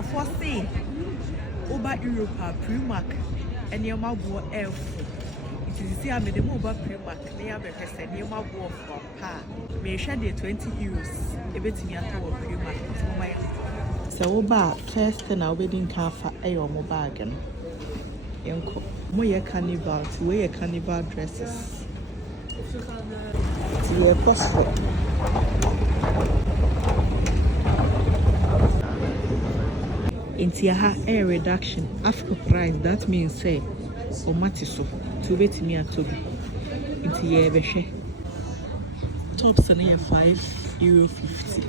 for say over Europe PRIMARK and your mouth elf. It is here made the mobile PRIMARK near the person near my war for pa. May share the 20 euros. A bit me at our PRIMARk. So over first and our wedding car for a mobile bargain. Yanko, more carnival to wear carnival dresses. To wear possible. Into a air reduction after price, that means say, or matiso, to bet me at Toby. Into ye beshe. Tops and here €5.50.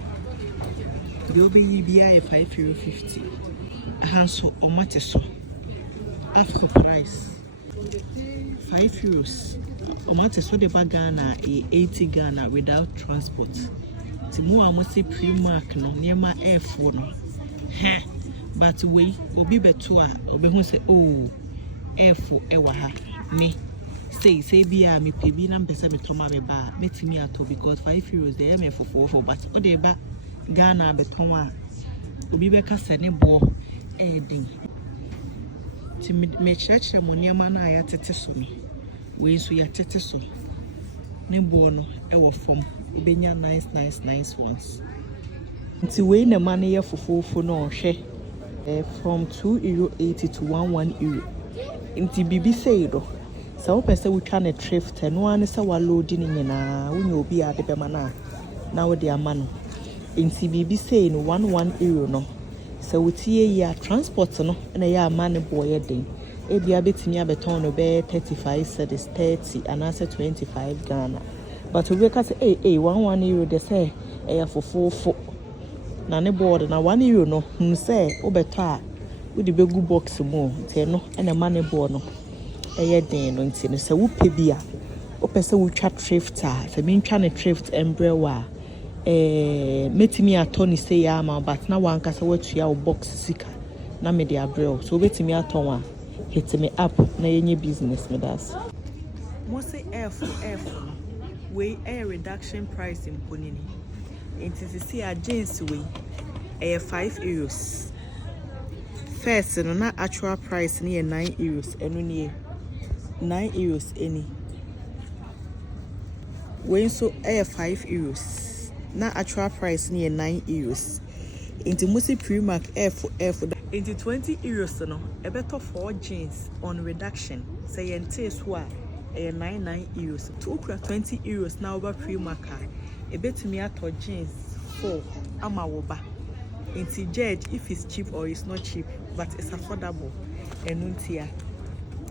You'll be €5.50. A handsome or matiso. After price €5. Or matiso the bagana 80 Ghana without transport. Timu amosi PRIMARK no near my air phone. Ha! But we obi betua obi hu say oh efo ewa ha me say bia me pebi na mpesa me toma me ba metimi ato because €5 dey me for but o dey ba Ghana beton a obi be kasa ne bo edin ti me church mo niam na ya tete so no we so ya tete so ne bo no ewo fom obenya nice ones nti we na man ye fofofo no hwe from €2.80 to €1. Inti bibi say do. So person we try to thrift and one is our loading in na we will be at the bemana. Now they are man. Inti bibi say no €1 no. So we see ya transport no and a ya man boy a day. A be a bit me a beton obey 35 cedis 30 and answer 25 Ghana. But we can say €1 they say for 4. Na ne board na €1 no say obeto a we the begu box mo nti no na ma ne board no eye den no nti no se wo pe bia o pese wo twa thrift a se me ntwa ne thrift umbrella metimi atoni say ya ma but na wan kasa watua wo box sika na me de abrel so betimi aton a hit me up na yenye business me das mo say F we a reduction price in ponini. Into see a jeans way €5. First, no not actual price near €9 and near €9 any. When so €5, not actual price near €9. Into Musi PRIMARK F into €20 no a better 4 jeans on reduction. Say and taste what €9 to €20 now over PRIMARK. A bit me at jeans for amawoba. Inti judge if it's cheap or it's not cheap, but it's affordable. And untia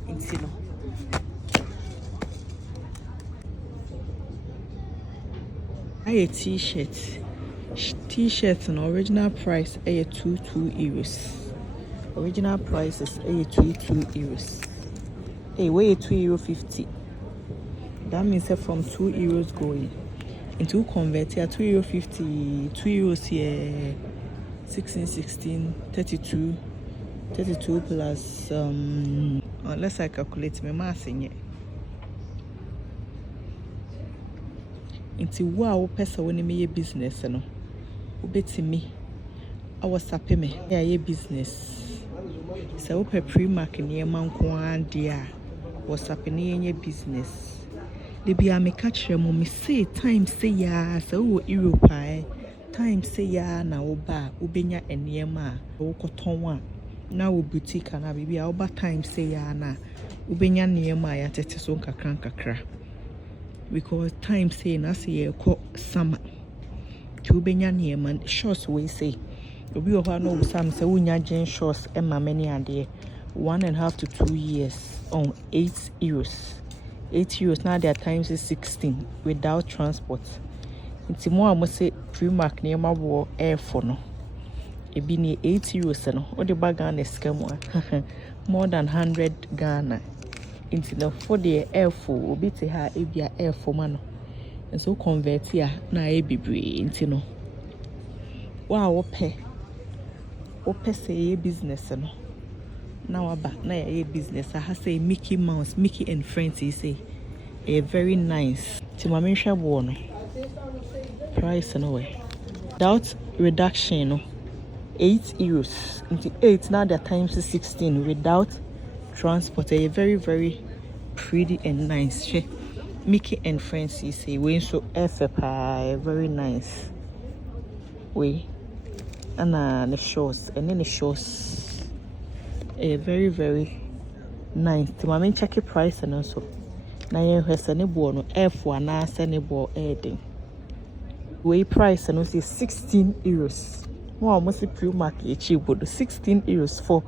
inti no. A t-shirt. T-shirt no original price a €22. Original price is a €22. A way €2.50. That means from €2 going. Into convert here €2.50, €2 here 16, 32 plus unless I calculate my math in it. Into wow person when me business no obeti me I was happy me yeah business so open PRIMARK near man kwan dia was happening in business. The be a me catch them me say time say ya so Europe time say ya na oba ubenya enema wo kotonwa na wo boutique na bibi a oba time say ya na ubenya niema ya tete so kakra because time say na say ye ko summer to ubenya niema shorts we say obi o no sam say unya jean shorts e ma many ade 1.5 to 2 years on €8. €8 now their times is 16 without transport. It's more I must say PRIMARK near my war air for no. It be near €8 no. Or the bag on the scam more than 100 Ghana. Into the for the air for will be to her a air for man. And so convert here na a be into no. Wow, ope say business no. Now about na a business. I have say Mickey Mouse, Mickey and Friends. He say a very nice. To my mention one price no way. Without reduction no. €8. Into 8 now they're times 16 without transport. A very, very pretty and nice. Mickey and Friends, you say, we so very nice. We and the shorts, and then the shorts. A very, very nice. The moment check your price and also. Now you have any bono F1 na send a ball adding. We price and also €16. Well, almost a PRIMARK cheap, but €16 for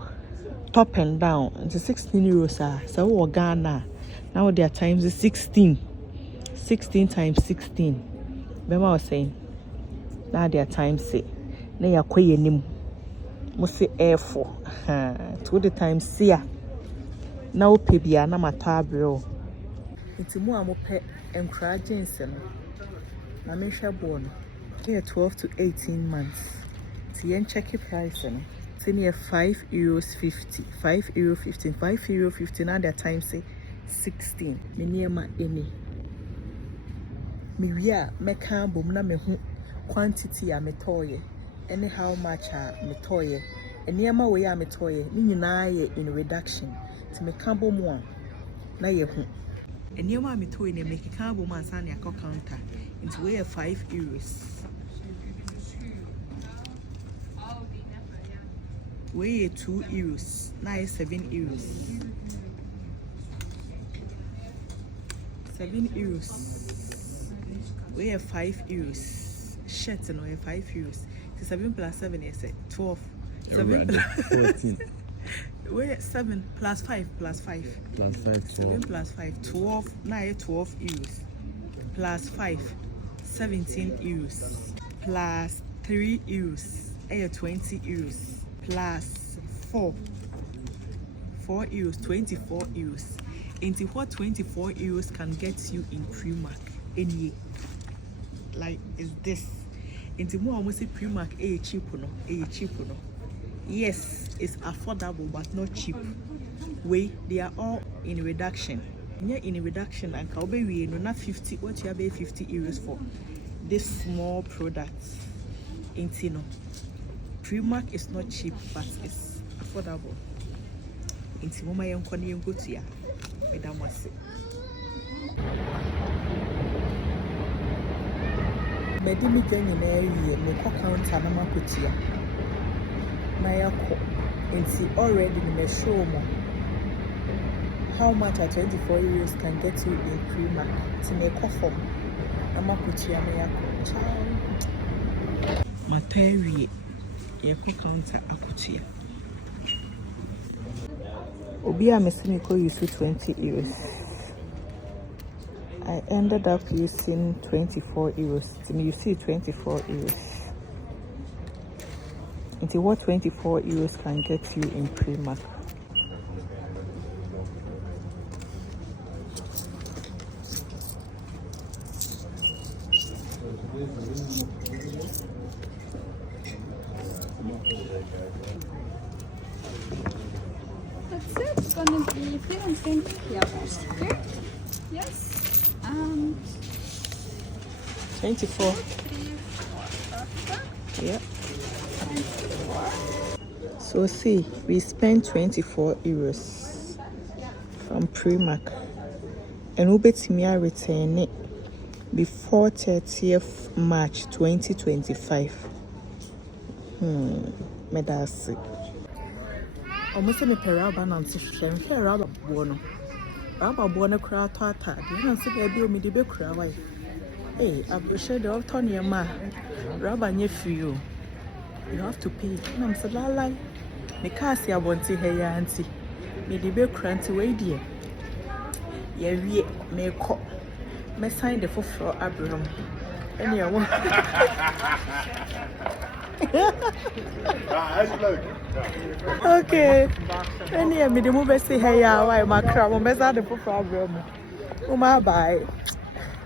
top and down. And the €16 are so Ghana. Now their times is 16. 16 times 16. Remember I was saying? Now their times say. Now you're quite must say F4. 20 times see. Now pay be na matabro. It's more pet encouraging. I make sure born. Here 12 to 18 months. See check your price. It's near €5.50. €5.50. €5.50. Now their time say 16. Me near my any. Me wia me can boom na me hu quantity a me toye. Any how much a me toye. And near my way a me toye. Me nyina ye in reduction. To me can boom one. Na ye hu. And near my me toye ne make can boom and send your counter. It's way €5. Way €2. Now €7. €7. Way €5. Shirt and way €5. 7 plus 7 is 12. 7 14. Way 7 plus 5 plus 5. Plus 5. 7 plus 5 12. Now €12. Plus 5 €17. Plus €3 €20. Plus 4 €4 €24. Into what €24 can get you in PRIMARK any like is this into more almost say PRIMARK cheap no yes it's affordable but not cheap way they are all in reduction in reduction and can be no not 50 what you have €50 for this small products into no PRIMARK is not cheap but it's affordable into mama yon koni yon go to ya madam was Medimi Jenny Mary, make a counter na makutia. Mayako, and see already in the show more. How much at €24 can get you in PRIMARK to make a form? Namakutia Mayako. Materi, Yako counter akutia. Obia Messiniko used €20. I ended up using €24. To me, you see €24. Into what €24 can get you in PRIMARK? That's it. It's gonna be €24. Okay? Yes. 24. 3, 4. Perfect. Yeah. 24. So see, we spent €24 from PRIMARK, and we bet me I return it before 30th March 2025. Me that's it. Almost a peraba nancy shame rubber bono. Rubber bono crowd tata. You know, see baby me the big crowd. Hey, I've shared the autonomy ma. Rubber near for you. You have to pay. And I'm so lie. The cast ya want to hear auntie. Me the big cranty way dear. Yeah, we may call. Me sign the for Abraham. Any one. Okay. Any me the move say hey ya why my crab me say the for Abraham. Oh my bye.